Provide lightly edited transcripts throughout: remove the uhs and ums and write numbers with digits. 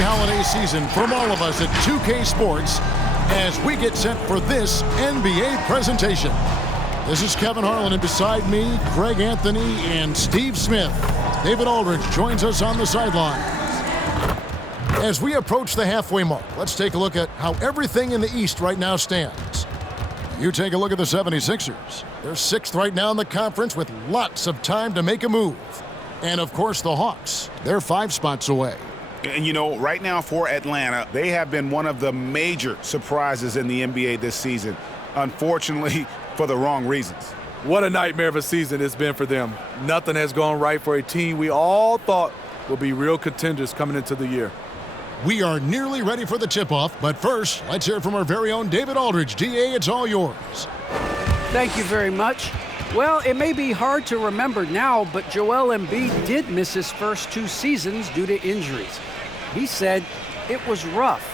holiday season from all of us at 2K Sports as we get set for this NBA presentation. This is Kevin Harlan, and beside me, Greg Anthony and Steve Smith. David Aldridge joins us on the sidelines. As we approach the halfway mark, let's take a look at how everything in the East right now stands. You take a look at the 76ers. They're 6th right now in the conference with lots of time to make a move. And, of course, the Hawks. They're 5 spots away. And, you know, right now for Atlanta, they have been one of the major surprises in the NBA this season. Unfortunately, for the wrong reasons. What a nightmare of a season it's been for them. Nothing has gone right for a team we all thought would be real contenders coming into the year. We are nearly ready for the tip-off, but first, let's hear from our very own David Aldridge. DA, it's all yours. Thank you very much. Well, it may be hard to remember now, but Joel Embiid did miss his first 2 seasons due to injuries. He said, "It was rough.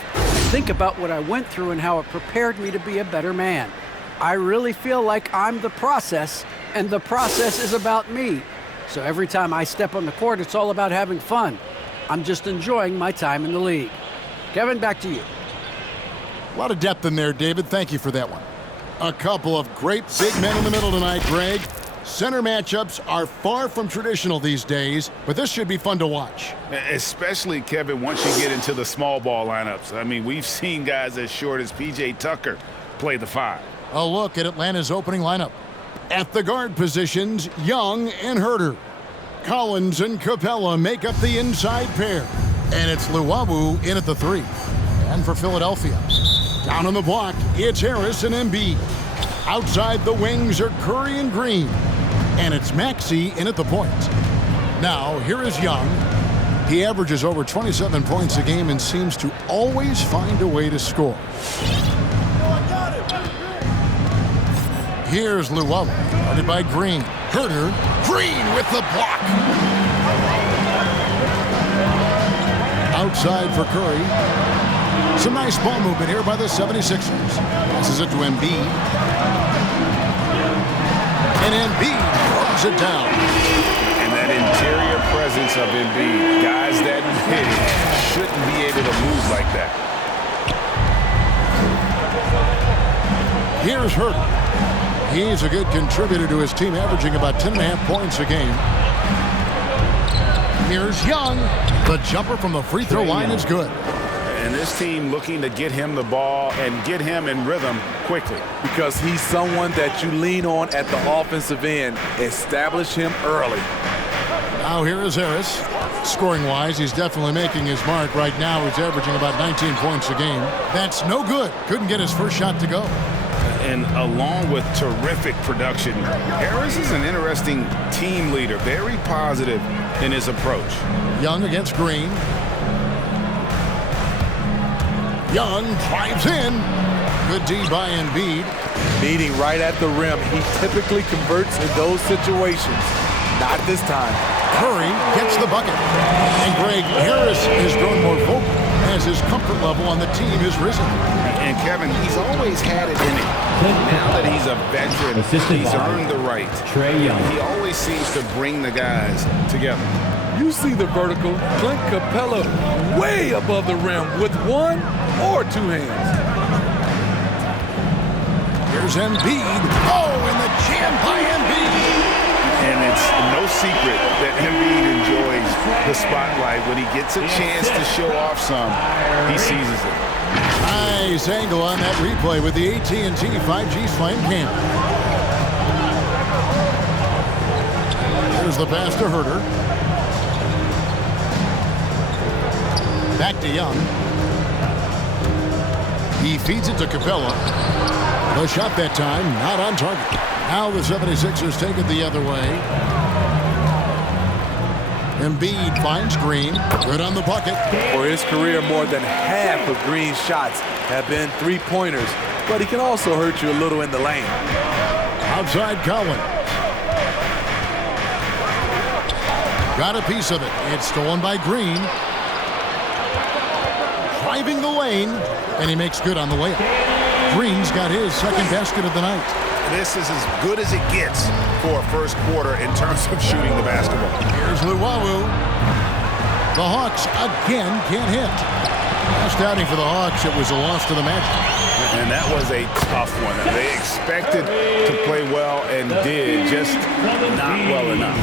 Think about what I went through and how it prepared me to be a better man. I really feel like I'm the process, and the process is about me. So every time I step on the court, it's all about having fun. I'm just enjoying my time in the league." Kevin, back to you. A lot of depth in there, David. Thank you for that one. A couple of great big men in the middle tonight, Greg. Center matchups are far from traditional these days, but this should be fun to watch. Especially, Kevin, once you get into the small ball lineups. I mean, we've seen guys as short as P.J. Tucker play the 5. A look at Atlanta's opening lineup. At the guard positions, Young and Herter. Collins and Capella make up the inside pair. And it's Luwawu in at the 3. And for Philadelphia, down on the block, it's Harris and Embiid. Outside the wings are Curry and Green. And it's Maxey in at the point. Now, here is Young. He averages over 27 points a game and seems to always find a way to score. Here's Luwawu, guarded by Green. Herter, Green with the block. Outside for Curry. Some nice ball movement here by the 76ers. Passes it to Embiid. And Embiid throws it down. And that interior presence of Embiid, guys that big shouldn't be able to move like that. Here's Herter. He's a good contributor to his team, averaging about 10.5 points a game. Here's Young. The jumper from the free throw line is good. And this team looking to get him the ball and get him in rhythm quickly. Because he's someone that you lean on at the offensive end. Establish him early. Now here is Harris. Scoring-wise, he's definitely making his mark. Right now, he's averaging about 19 points a game. That's no good. Couldn't get his first shot to go. And along with terrific production, Harris is an interesting team leader. Very positive in his approach. Young against Green. Young drives in. Good D by Embiid. Meeting right at the rim. He typically converts in those situations. Not this time. Curry gets the bucket. And Greg, Harris has grown more vocal as his comfort level on the team has risen. And Kevin, he's always had it in him. Now that he's a veteran, he's earned the right. He always seems to bring the guys together. You see the vertical. Clint Capella way above the rim with 1 or 2 hands. Here's Embiid. Oh, and the jam by Embiid. And it's no secret that Embiid enjoys the spotlight. When he gets a chance to show off some, he seizes it. Nice angle on that replay with the AT&T 5G Slam Cam. Here's the pass to Herter. Back to Young. He feeds it to Capella. The shot that time, not on target. Now the 76ers take it the other way. Embiid finds Green. Good on the bucket. For his career, more than half of Green's shots have been 3-pointers, but he can also hurt you a little in the lane. Outside Collins. Got a piece of it. It's stolen by Green. Driving the lane, and he makes good on the layup. Green's got his second basket of the night. This is as good as it gets for a first quarter in terms of shooting the basketball. Here's Luwawu. The Hawks again can't hit. Last outing for the Hawks, it was a loss to the Magic. And that was a tough one. They expected to play well and did, just not well enough.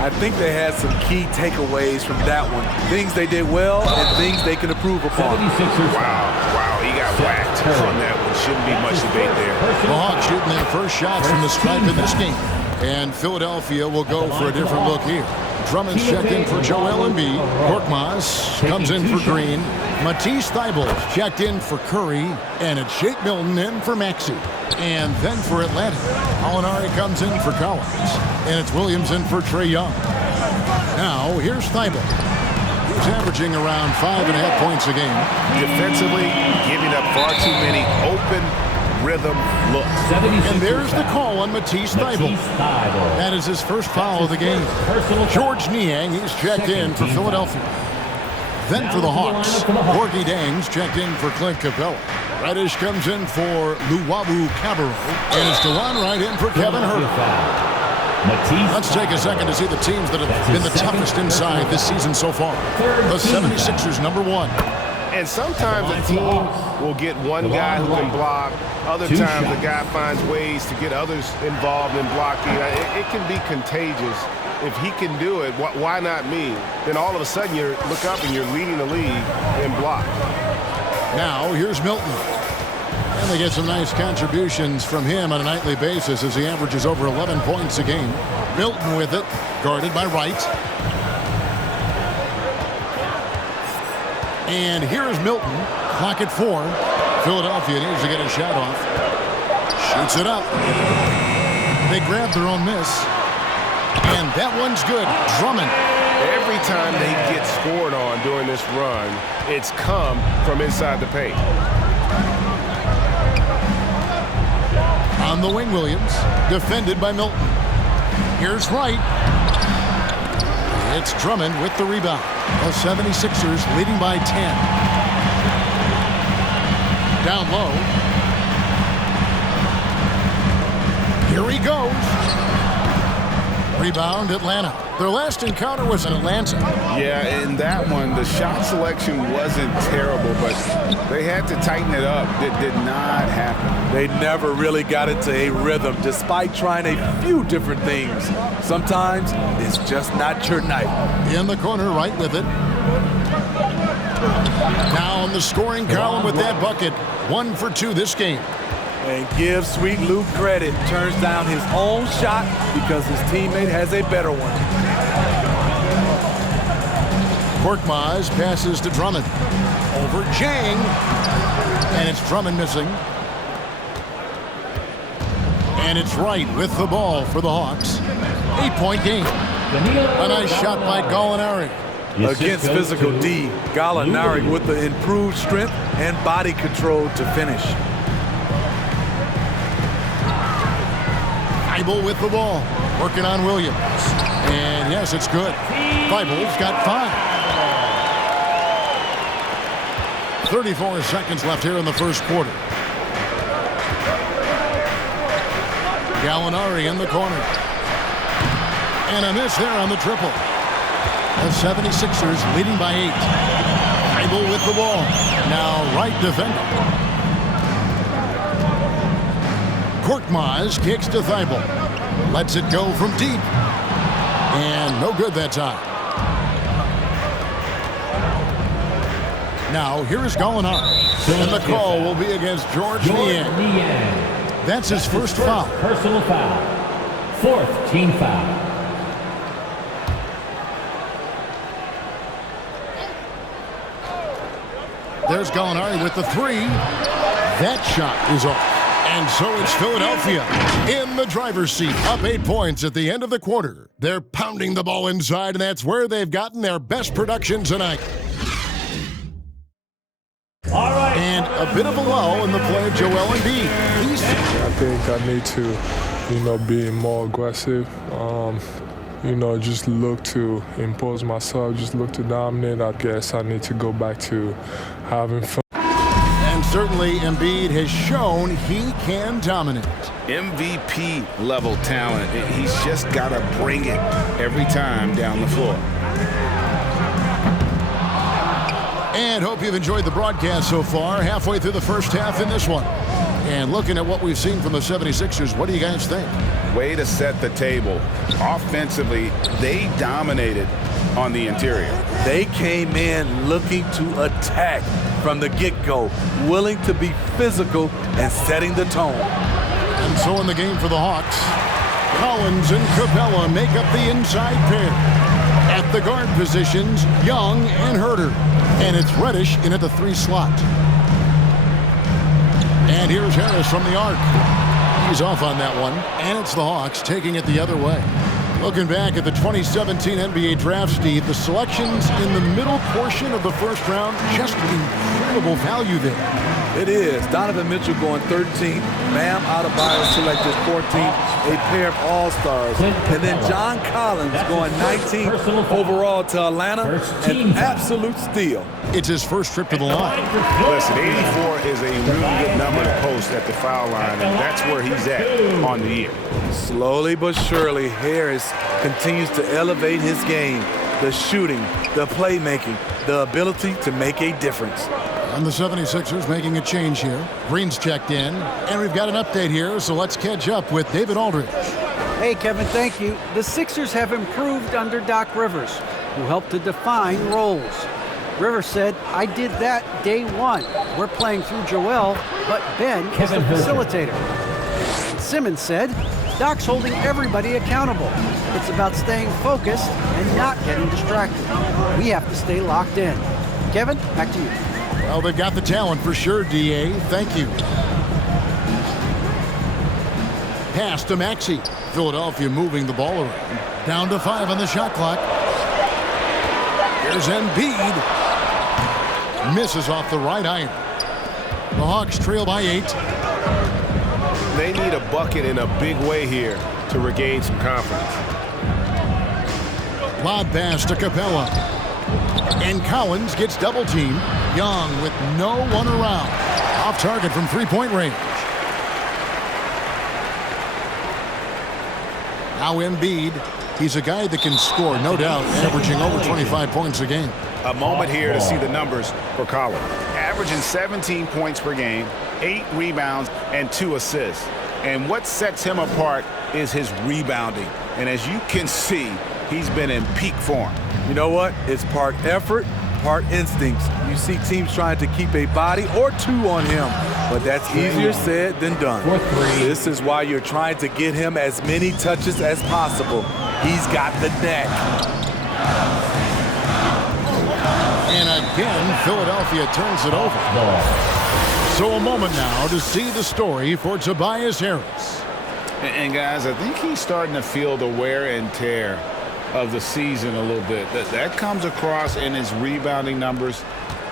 I think they had some key takeaways from that one. Things they did well and things they can improve upon. Wow, he got whacked from that one. Shouldn't be much debate there. The Hawks shooting their first shots from the stripe in this game. And Philadelphia will go for a different look here. Drummond's checked in for Joel Embiid. Korkmaz comes in for Green. Matisse Thybulle checked in for Curry. And it's Shake Milton in for Maxey. And then for Atlanta, Gallinari comes in for Collins. And it's Williams in for Trae Young. Now, here's Thybulle. He's averaging around 5.5 points a game. Defensively, giving up far too many open rhythm looks. And there's the call on Matisse Thybulle. That is his first foul of the game. George Niang, he's checked in for Philadelphia. Then for the Hawks, Gorgie Dang's checked in for Clint Capella. Reddish comes in for Luwawu Cabarro. And it's DeLon Wright in for Kevin Huerter. Let's take a second to see the teams that have been the toughest inside this season so far. The 76ers, number 1. And sometimes a team will get one guy who can block. Other times a guy finds ways to get others involved in blocking. It can be contagious. If he can do it, why not me? Then all of a sudden you look up and you're leading the league in block. Now here's Milton. And they get some nice contributions from him on a nightly basis as he averages over 11 points a game. Milton with it, guarded by Wright. And here's Milton, clock at 4. Philadelphia needs to get a shot off. Shoots it up. They grab their own miss. And that one's good. Drummond. Every time they get scored on during this run, it's come from inside the paint. On the wing, Williams, defended by Milton. Here's Wright. It's Drummond with the rebound. The 76ers leading by 10. Down low. Here he goes. Rebound, Atlanta. Their last encounter was in Atlanta. Yeah, in that one, the shot selection wasn't terrible, but they had to tighten it up. It did not happen. They never really got into a rhythm, despite trying a few different things. Sometimes it's just not your night. In the corner, right with it. Now on the scoring column with that bucket. 1 for 2 this game. And give Sweet Luke credit. Turns down his own shot because his teammate has a better one. Korkmaz passes to Drummond. Over Jang. And it's Drummond missing. And it's Wright with the ball for the Hawks. 8-point game. A nice shot by Gallinari. Against physical D, Gallinari with the improved strength and body control to finish. Thybulle with the ball, working on Williams. And yes, it's good. Thybulle's got 5. 34 seconds left here in the first quarter. Gallinari in the corner. And a miss there on the triple. The 76ers leading by 8. Thybulle with the ball. Now Wright defending. Korkmaz kicks to Thybulle. Lets it go from deep. And no good that time. Now here's Gallinari. And the call will be against George Niang. That's his first foul. Personal foul. 4th team foul. There's Gallinari with the 3. That shot is off. And so it's Philadelphia in the driver's seat, up 8 points at the end of the quarter. They're pounding the ball inside, and that's where they've gotten their best production tonight. All right. And a bit of a lull in the play of Joel Embiid. I think I need to, be more aggressive. Just look to impose myself, just look to dominate. I guess I need to go back to having fun. And certainly Embiid has shown he can dominate. MVP level talent. He's just got to bring it every time down the floor. And hope you've enjoyed the broadcast so far. Halfway through the first half in this one. And looking at what we've seen from the 76ers, what do you guys think? Way to set the table. Offensively, they dominated on the interior. They came in looking to attack from the get-go, willing to be physical and setting the tone. And so in the game for the Hawks, Collins and Capella make up the inside pair. At the guard positions, Young and Herter. And it's Reddish in at the 3 slot. And here's Harris from the arc. He's off on that one. And it's the Hawks taking it the other way. Looking back at the 2017 NBA Draft, Steve, the selections in the middle portion of the first round, just incredible value there. It is. Donovan Mitchell going 13th. Bam Adebayo selected 14th. A pair of all-stars. And then John Collins going 19th overall to Atlanta. An absolute steal. It's his first trip to the line. Listen, 84 is a really good number to post at the foul line, and that's where he's at on the year. Slowly but surely, Harris continues to elevate his game. The shooting, the playmaking, the ability to make a difference. And the 76ers making a change here. Green's checked in. And we've got an update here, so let's catch up with David Aldridge. Hey, Kevin, thank you. The Sixers have improved under Doc Rivers, who helped to define roles. Rivers said, I did that day one. We're playing through Joel, but Ben is the facilitator. Simmons said, Doc's holding everybody accountable. It's about staying focused and not getting distracted. We have to stay locked in. Kevin, back to you. Well, they've got the talent for sure, D.A. Thank you. Pass to Maxey. Philadelphia moving the ball around. Down to 5 on the shot clock. Here's Embiid. Misses off the right iron. The Hawks trail by 8. They need a bucket in a big way here to regain some confidence. Lob pass to Capella. And Collins gets double teamed. Young with no one around. Off target from 3-point range. Now Embiid. He's a guy that can score, no doubt, averaging over 25 points a game. A moment here to see the numbers for Collins. Averaging 17 points per game, 8 rebounds, and 2 assists. And what sets him apart is his rebounding. And as you can see, he's been in peak form. You know what? It's part effort, part instincts. You see teams trying to keep a body or 2 on him, but that's easier said than done. This is why you're trying to get him as many touches as possible. He's got the neck. And again, Philadelphia turns it over. So a moment now to see the story for Tobias Harris. And guys, I think he's starting to feel the wear and tear of the season a little bit. That comes across in his rebounding numbers.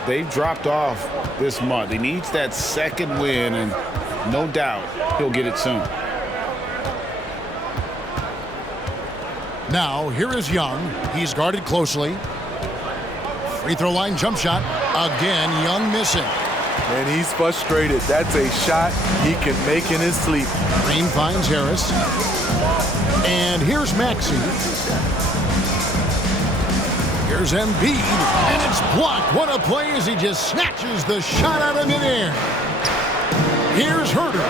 They've dropped off this month. He needs that second win, and no doubt he'll get it soon. Now, here is Young. He's guarded closely. Free throw line jump shot. Again, Young missing. And he's frustrated. That's a shot he can make in his sleep. Green finds Harris. And here's Maxey. Here's Embiid. And it's blocked. What a play as he just snatches the shot out of midair. Here's Herter.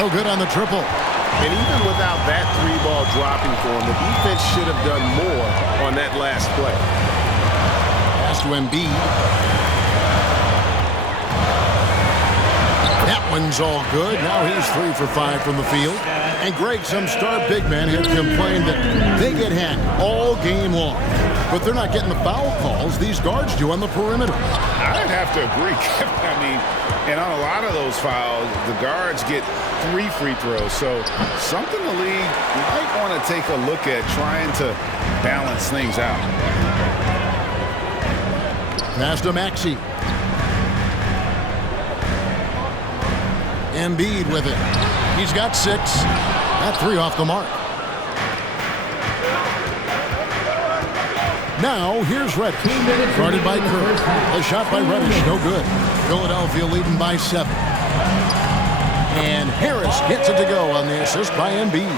No good on the triple. And even without that 3-ball dropping for him, the defense should have done more on that last play. Pass to Embiid. That one's all good. Now he's 3 for 5 from the field. And Greg, some star big men have complained that they get hacked all game long. But they're not getting the foul calls these guards do on the perimeter. I'd have to agree. I mean, and on a lot of those fouls, the guards get 3 free throws. So something the league might want to take a look at, trying to balance things out. Pass to Maxey. Embiid with it. He's got 6. That 3 off the mark. Now, here's Reddish. Guarded by Kerr. A shot by Reddish, no good. Philadelphia leading by 7. And Harris gets it to go on the assist by Embiid.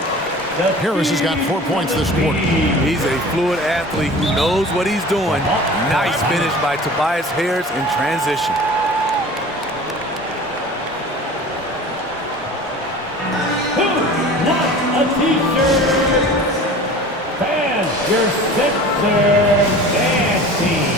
Harris has got 4 points this quarter. He's a fluid athlete who knows what he's doing. Nice finish by Tobias Harris in transition. A t-shirt. Fans, your Sixers dance team.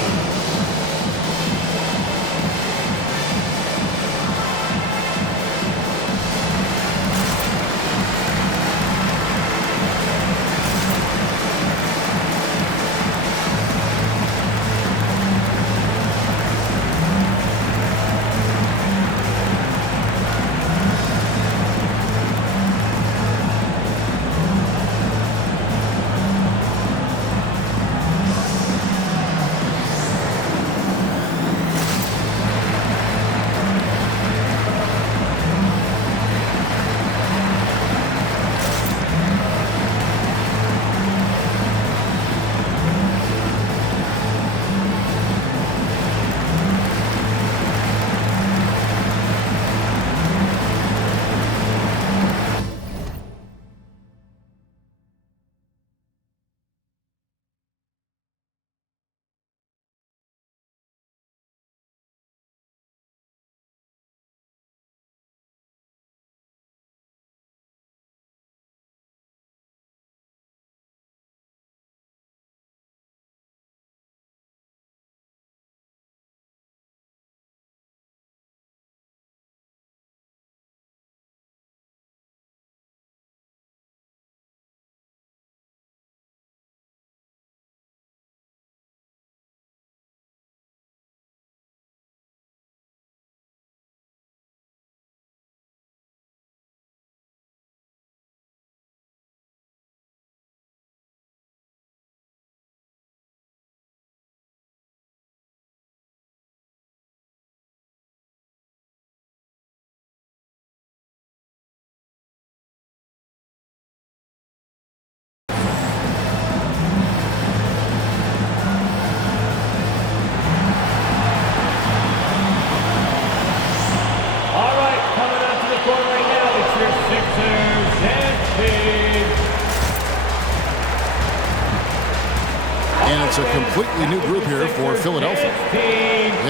And it's a completely new group here for Philadelphia.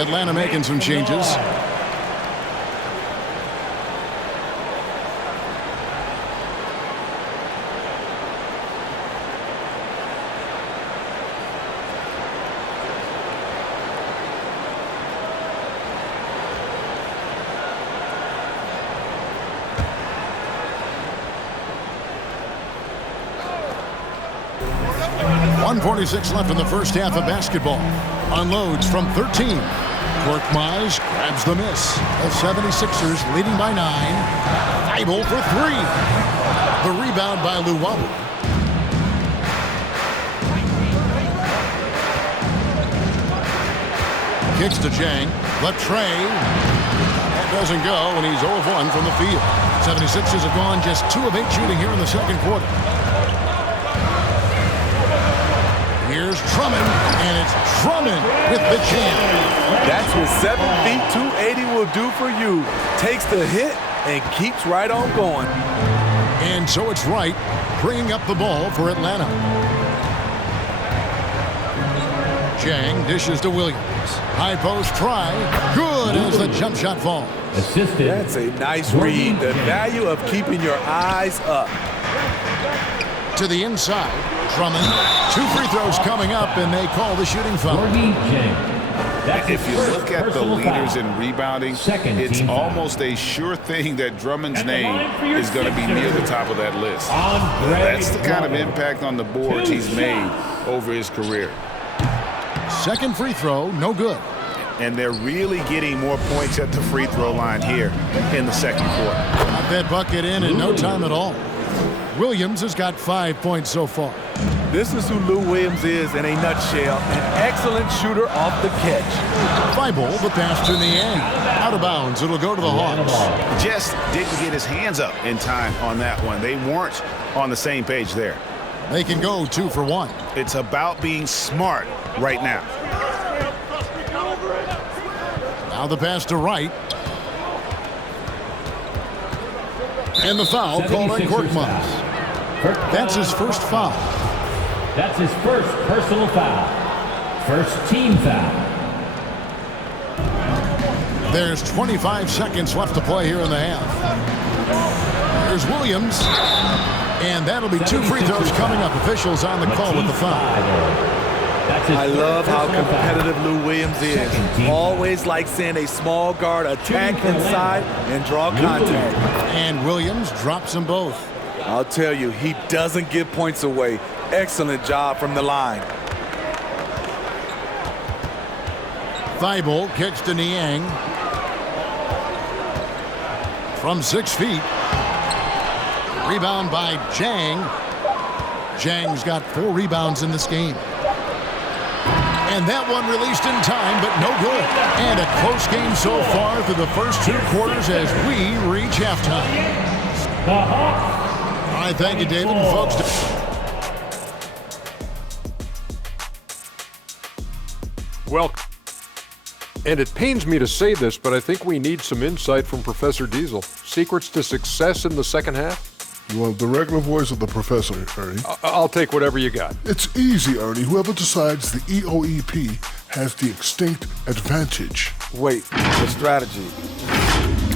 Atlanta making some changes. .146 left in the first half of basketball. Unloads from 13. Korkmaz grabs the miss. The 76ers leading by 9. Thibault for 3. The rebound by Luwabu. Kicks to Jang. The tray. That doesn't go, and he's 0 of 1 from the field. 76ers have gone just 2 of 8 shooting here in the second quarter. Here's Drummond, and it's Drummond with the jam. That's what 7 feet, 280 will do for you. Takes the hit and keeps right on going. And so it's Wright bringing up the ball for Atlanta. Jang dishes to Williams. High post try. Good as the jump shot falls. Assisted. That's a nice read. The value of keeping your eyes up. To the inside. Drummond. 2 free throws coming up, and they call the shooting foul. If you look at the leaders in rebounding, it's almost a sure thing that Drummond's name is going to be near the top of that list. That's the kind of impact on the boards he's made over his career. Second free throw, no good. And they're really getting more points at the free throw line here in the second quarter. Got that bucket in no time at all. Williams has got 5 points so far. This is who Lou Williams is in a nutshell. An excellent shooter off the catch. Thibault, the pass to Niang. Out of bounds. It'll go to the Hawks. Just didn't get his hands up in time on that one. They weren't on the same page there. They can go 2 for 1. It's about being smart right now. Now the pass to Wright. And the foul called on Korkmaz. That's his first foul. That's his first personal foul. First team foul. There's 25 seconds left to play here in the half. Here's Williams. And that'll be 2 free throws coming up. Officials on the call with the foul. I love how competitive Lou Williams is. Always like seeing a small guard attack inside and draw contact. And Williams drops them both. I'll tell you, he doesn't give points away. Excellent job from the line. Thibault kicks to Niang. From 6 feet. Rebound by Zhang. Zhang's got 4 rebounds in this game. And that one released in time, but no good. And a close game so far through the first 2 quarters as we reach halftime. All right, thank you, David. And folks, welcome. And it pains me to say this, but I think we need some insight from Professor Diesel. Secrets to success in the second half? You want the regular voice of the professor, Ernie? I'll take whatever you got. It's easy, Ernie. Whoever decides the EOEP has the extinct advantage. Wait, the strategy.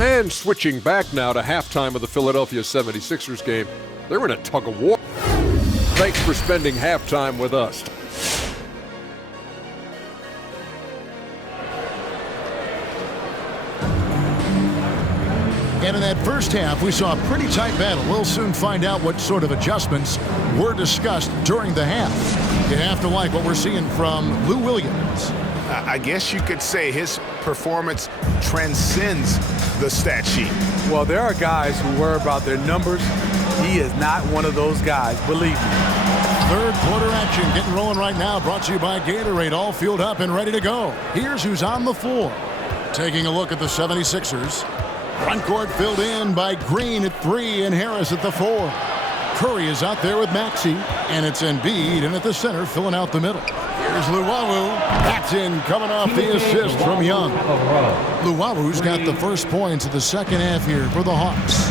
And switching back now to halftime of the Philadelphia 76ers game. They're in a tug of war. Thanks for spending halftime with us. and in that first half, we saw a pretty tight battle. We'll soon find out what sort of adjustments were discussed during the half. You have to like what we're seeing from Lou Williams. I guess you could say his performance transcends the stat sheet. Well, there are guys who worry about their numbers. He is not one of those guys, believe me. Third quarter action getting rolling right now, brought to you by Gatorade, all fueled up and ready to go. Here's who's on the floor. Taking a look at the 76ers. Front court filled in by Green at 3 and Harris at the 4. Curry is out there with Maxey, and it's Embiid in at the center, filling out the middle. Here's Luwawu. That's in, coming off the assist from Young. Luwawu's got the first points of the second half here for the Hawks.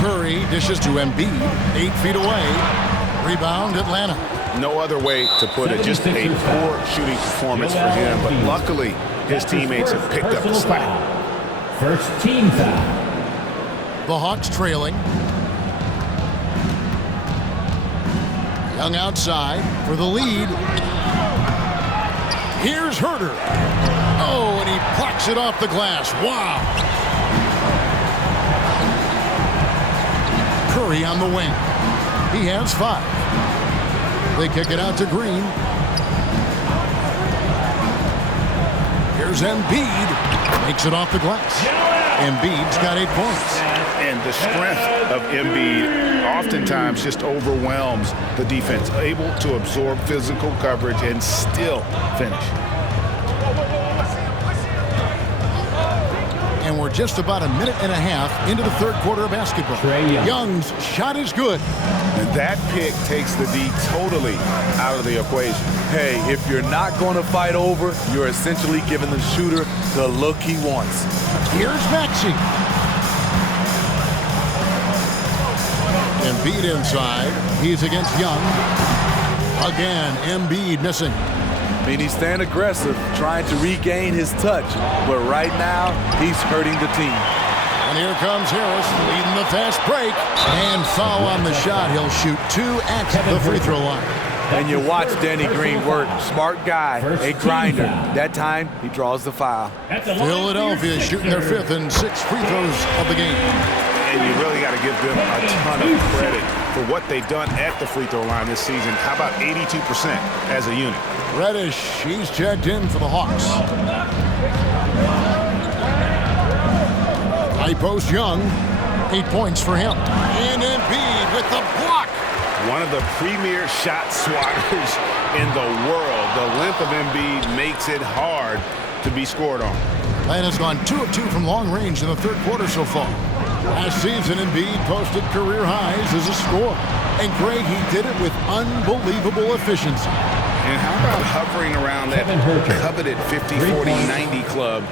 Curry dishes to Embiid, 8 feet away. Rebound, Atlanta. No other way to put it, just a poor shooting performance for him, but luckily his teammates have picked up the slack. First team foul. The Hawks trailing. Young outside for the lead. Here's Herter. Oh, and he plucks it off the glass. Wow. Curry on the wing. He has 5. They kick it out to Green. Here's Embiid. Makes it off the glass. Embiid's got 8 points. And the strength of Embiid oftentimes just overwhelms the defense, able to absorb physical coverage and still finish. And we're just about a minute and a half into the third quarter of basketball. Young's shot is good. And that pick takes the D totally out of the equation. Hey, if you're not going to fight over, you're essentially giving the shooter the look he wants. Here's Maxey. Embiid inside. He's against Young. Again, Embiid missing. I mean, he's staying aggressive, trying to regain his touch. But right now, he's hurting the team. And here comes Harris, leading the fast break. And foul on the shot. He'll shoot 2 at the free throw line. And you watch Danny Green work. Smart guy, a grinder. That time, he draws the foul. Philadelphia shooting their 5th and 6th free throws of the game. And you really got to give them a ton of credit for what they've done at the free throw line this season. How about 82% as a unit? Reddish, he's checked in for the Hawks. High post Young, 8 points for him. And Embiid with the block. One of the premier shot swatters in the world. The length of Embiid makes it hard to be scored on. Atlanta's gone 2 of 2 from long range in the third quarter so far. Last season, Embiid posted career highs as a scorer. And Greg, he did it with unbelievable efficiency. And how about hovering around that coveted 50-40-90 club?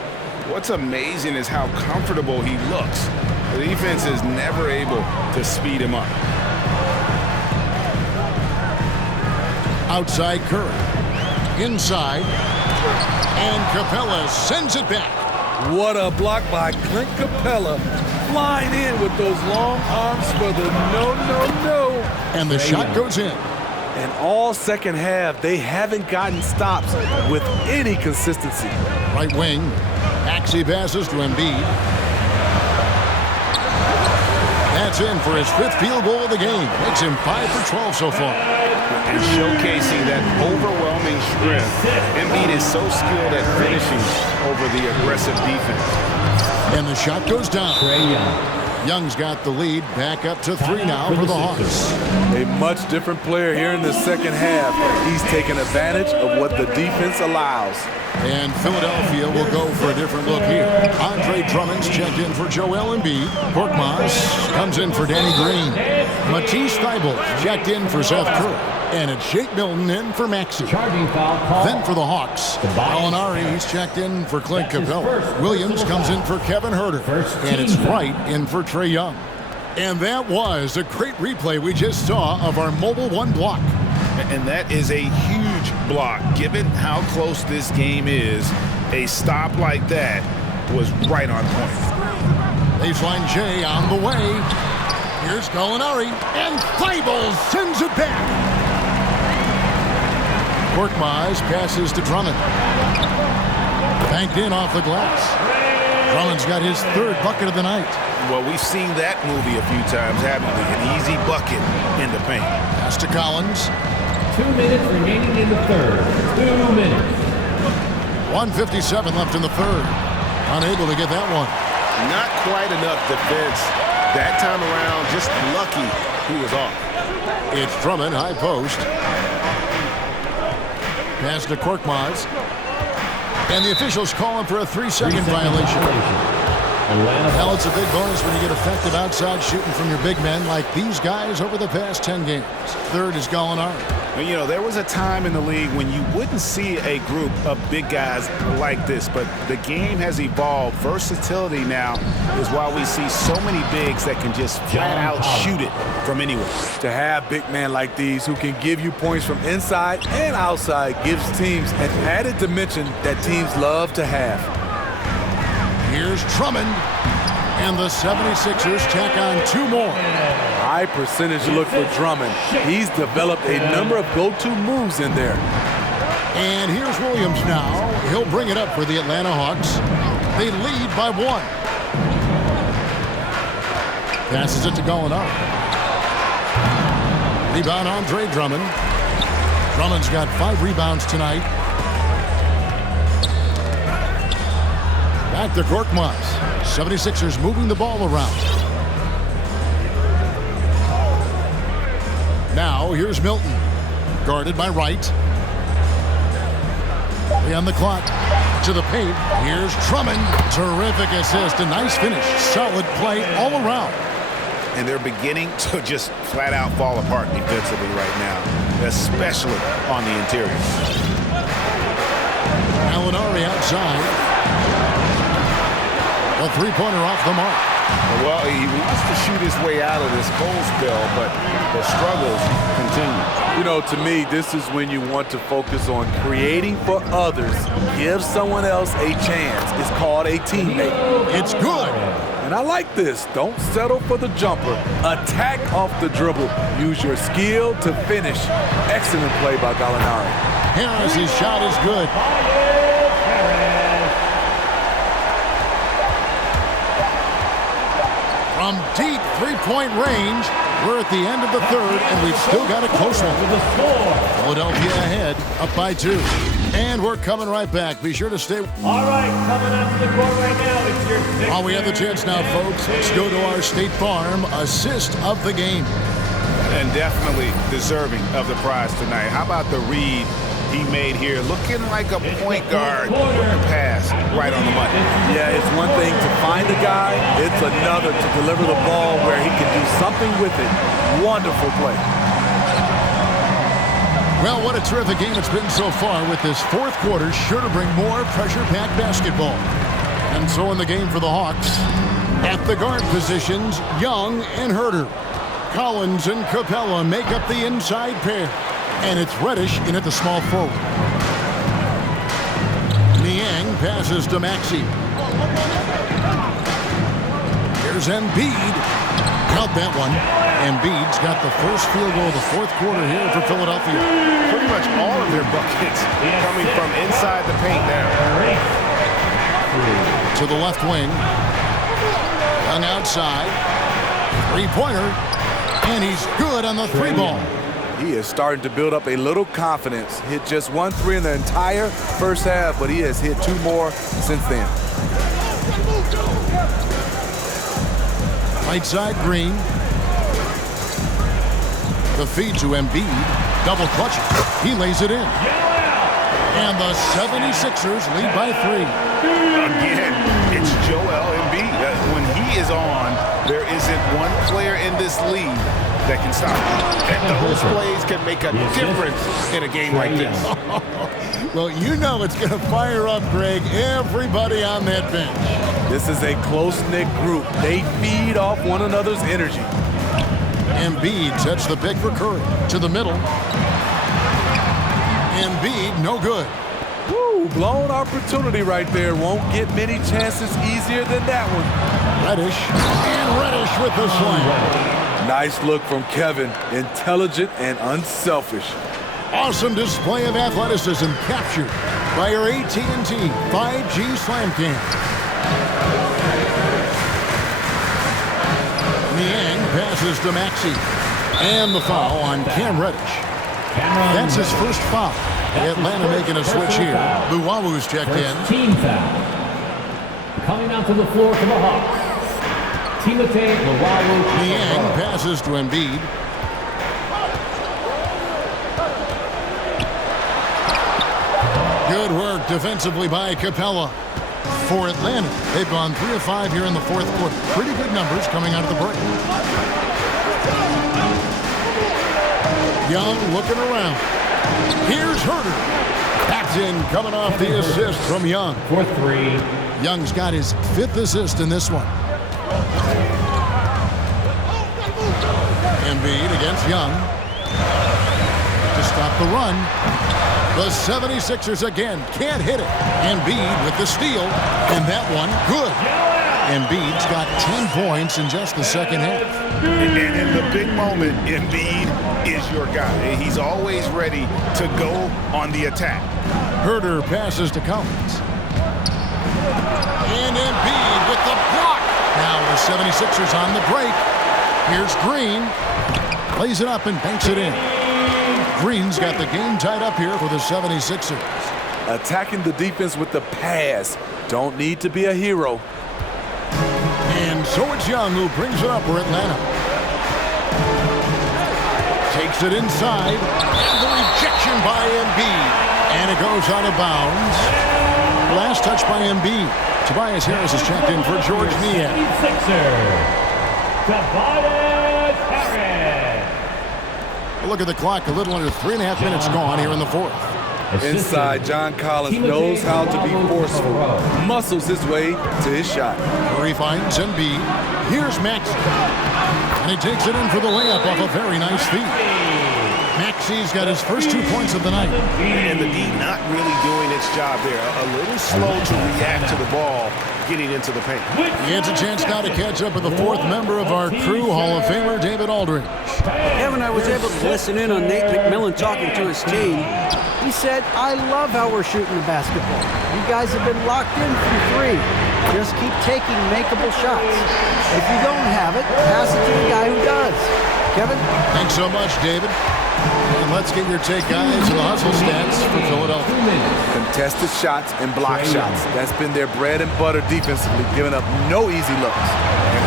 What's amazing is how comfortable he looks. The defense is never able to speed him up. Outside Curry. Inside. And Capella sends it back. What a block by Clint Capella. Flying in with those long arms for the no. And the shot goes in. And all second half, they haven't gotten stops with any consistency. Right wing. Maxey passes to Embiid. That's in for his 5th field goal of the game. Makes him 5 for 12 so far. And showcasing that overwhelming strength. Embiid is so skilled at finishing over the aggressive defense. And the shot goes down. Young's got the lead. Back up to 3 now for the Hawks. A much different player here in the second half. He's taking advantage of what the defense allows. And Philadelphia will go for a different look here. Andre Drummond's checked in for Joel Embiid. Korkmaz comes in for Danny Green. Matisse Thybulle checked in for Seth Curry. And it's Shake Milton in for Maxey. Then for the Hawks, Gallinari, he's checked in for Clint Capella. Williams comes in for Kevin Huerter. And it's Wright in for Trae Young. And that was a great replay we just saw of our Mobile One block. And that is a huge block. Given how close this game is, a stop like that was right on point. Baseline J on the way. Here's Gallinari. And Thybulle sends it back. Korkmaz passes to Drummond. Banked in off the glass. Drummond's got his 3rd bucket of the night. Well, we've seen that movie a few times, haven't we? An easy bucket in the paint. Pass to Collins. 2 minutes remaining in the third. 2 minutes. 1:57 left in the third. Unable to get that one. Not quite enough defense. That time around, just lucky he was off. It's Drummond, high post. Pass to Korkmaz. And the officials call him for a 3-second violation. Well, it's a big bonus when you get effective outside shooting from your big men like these guys over the past 10 games. Third is Gallinari. And, you know, there was a time in the league when you wouldn't see a group of big guys like this, but the game has evolved. Versatility now is why we see so many bigs that can just flat out shoot it from anywhere. To have big men like these who can give you points from inside and outside gives teams an added dimension that teams love to have. Here's Drummond, and the 76ers tack on 2 more. High percentage look for Drummond. He's developed a number of go-to moves in there. And here's Williams now. He'll bring it up for the Atlanta Hawks. They lead by 1. Passes it to Gallinari. Rebound Andre Drummond. Drummond's got 5 rebounds tonight. Back to Korkmaz. 76ers moving the ball around. Now here's Milton. Guarded by Wright. On the clock. To the paint. Here's Drummond. Terrific assist. A nice finish. Solid play all around. And they're beginning to just flat out fall apart defensively right now, especially on the interior. Gallinari outside. A 3-pointer off the mark. Well, he wants to shoot his way out of this cold spell, but the struggles continue. You know, to me, this is when you want to focus on creating for others. Give someone else a chance. It's called a teammate. It's good. And I like this. Don't settle for the jumper. Attack off the dribble. Use your skill to finish. Excellent play by Gallinari. Harris, his shot is good. From deep 3-point range, we're at the end of the third, and we've still got a close one. Philadelphia ahead, up by 2. And we're coming right back. Be sure to stay. All right, coming up to the court right now, it's your While we have the chance now, folks, let's go to our State Farm assist of the game. And definitely deserving of the prize tonight. How about the read he made here? Looking like a point guard with a pass right on the money. Yeah, it's one thing to find a guy. It's another to deliver the ball where he can do something with it. Wonderful play. Well, what a terrific game it's been so far, with this 4th quarter sure to bring more pressure-packed basketball. And so in the game for the Hawks, At the guard positions, Young and Herter. Collins and Capella make up the inside pair. And it's Reddish in at the small forward. Niang passes to Maxey. Here's Embiid. Count that one. Embiid's got the first field goal of the fourth quarter here for Philadelphia. Pretty much all of their buckets coming from inside the paint now. To the left wing. Young outside. Three-pointer. And he's good on the three ball. He is starting to build up a little confidence. Hit just 1 3 in the entire first half, but he has hit 2 more since then. Right side, Green. The feed to Embiid. Double clutch. He lays it in. And the 76ers lead by 3. Again, it's Joel Embiid. When he is on, there isn't one player in this league that can stop him. Those plays can make a difference in a game like this. Well, you know it's going to fire up, Greg, everybody on that bench. This is a close-knit group. They feed off one another's energy. Embiid sets the pick for Curry. To the middle. Embiid, no good. Woo, blown opportunity right there. Won't get many chances easier than that one. Reddish. And Reddish with the slam. Nice look from Kevin. Intelligent and unselfish. Awesome display of athleticism captured by our AT&T 5G Slam Cam. Niang passes to Maxey. And the foul on Cam Reddish. That's his first foul. Atlanta making a switch here. Luwawu's checked in. Team foul. Coming out to the floor for the Hawks. Timotei Luwawu. Niang passes to Embiid. Good work defensively by Capella. For Atlanta, they've gone 3 of 5 here in the fourth quarter. Pretty good numbers coming out of the break. Young looking around. Here's Herter. That's in, coming off the assist from Young. 4-3. Young's got his 5th assist in this one. Embiid against Young. To stop the run. The 76ers again can't hit it. Embiid with the steal. And that one, good. Embiid's got 10 points in just the second half. And in the big moment, Embiid is your guy. He's always ready to go on the attack. Herter passes to Collins. And Embiid with the block. Now the 76ers on the break. Here's Green. Plays it up and banks it in. Green's got the game tied up here for the 76ers. Attacking the defense with the pass. Don't need to be a hero. And so it's Young who brings it up for Atlanta. Takes it inside. And the rejection by Embiid. And it goes out of bounds. Last touch by Embiid. Tobias Harris is checked in for George Niang. Tobias Harris. Look at the clock. A little under 3.5 minutes gone here in the fourth. Inside, John Collins knows how to be forceful. Muscles his way to his shot. Curry finds Embiid. Here's Maxey. And he takes it in for the layup off a very nice feed. Maxey's got his first 2 points of the night. And the D not really doing its job there. A little slow to react to the ball getting into the paint. He has a chance now to catch up with the fourth member of our crew, Hall of Famer David Aldridge. Kevin, I was able to listen in on Nate McMillan talking to his team. He said, I love how we're shooting the basketball. You guys have been locked in from 3. Just keep taking makeable shots. If you don't have it, pass it to the guy who does. Kevin? Thanks so much, David. And let's get your take, guys, to the hustle stats for Philadelphia. Contested shots and block shots. That's been their bread and butter defensively, giving up no easy looks.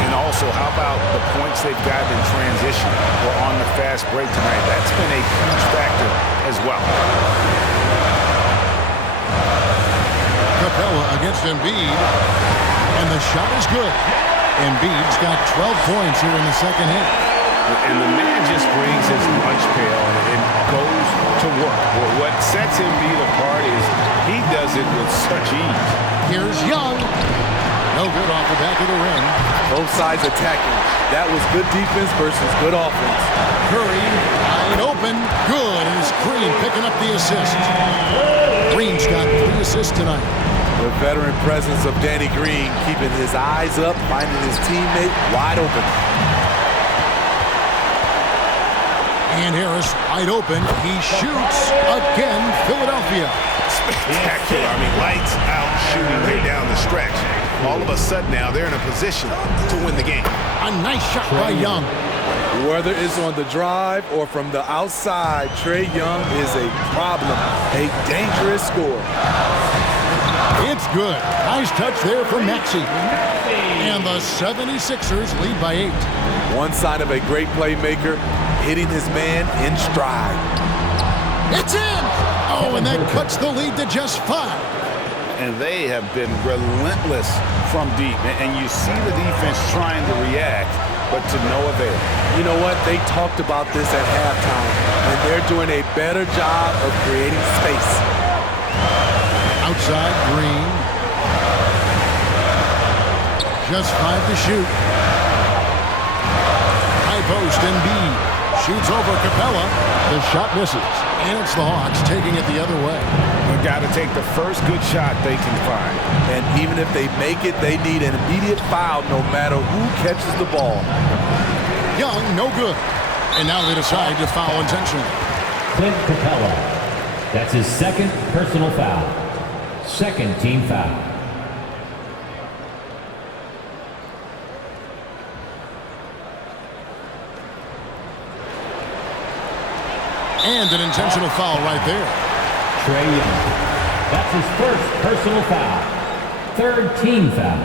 And also, how about the points they've gotten in transition or on the fast break tonight? That's been a huge factor as well. Capella against Embiid. And the shot is good. Embiid's got 12 points here in the second half. And the man just brings his lunch pail and goes to work. Well, what sets Embiid apart is he does it with such ease. Here's Young. No good off the back of the rim. Both sides attacking. That was good defense versus good offense. Curry, wide open, good, and it's Green picking up the assist. Green's got 3 assists tonight. The veteran presence of Danny Green keeping his eyes up, finding his teammate wide open. And Harris wide open. He shoots again. Philadelphia. Spectacular. I mean, lights out shooting here down the stretch. All of a sudden now they're in a position to win the game. A nice shot by Young. Whether it's on the drive or from the outside, Trae Young is a problem, a dangerous scorer. It's good. Nice touch there from Maxey. And the 76ers lead by 8. One sign of a great playmaker, hitting his man in stride. It's in! Oh, and that cuts the lead to just 5. And they have been relentless from deep. And you see the defense trying to react, but to no avail. You know what? They talked about this at halftime, and they're doing a better job of creating space. Outside, Green. Just 5 to shoot. High post, Embiid. Shoots over Capella. The shot misses. And it's the Hawks taking it the other way. They've got to take the first good shot they can find. And even if they make it, they need an immediate foul no matter who catches the ball. Young, no good. And now they decide to foul intentionally. Clint Capella. That's his 2nd personal foul. 2nd team foul. And an intentional foul right there. Trae Young. That's his 1st personal foul. 3rd team foul.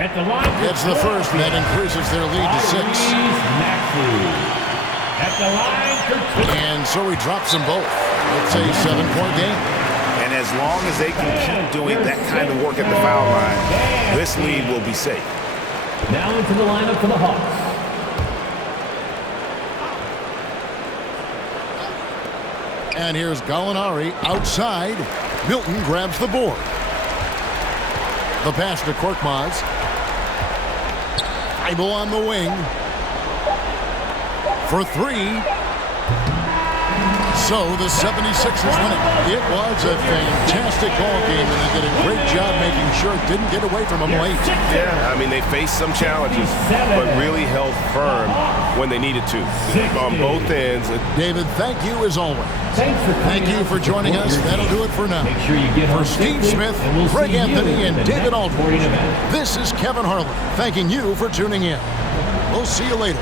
At the line. It's the first, and that increases their lead to 6. Maxey. At the line for 2. And so he drops them both. It's a 7-point game. And as long as they can keep doing that kind of work at the foul line, this lead will be safe. Now into the lineup for the Hawks. And here's Gallinari outside. Milton grabs the board. The pass to Korkmaz. Bible on the wing. For 3. So the 76ers win it. It was a fantastic ball game, and they did a great job making sure it didn't get away from them late. Yeah, I mean, they faced some challenges, but really held firm when they needed to on both ends. David, thank you as always. Thank you for joining us. That'll do it for now. Make sure you get for Steve Smith, Greg Anthony, and David Aldridge, this is Kevin Harlan thanking you for tuning in. We'll see you later.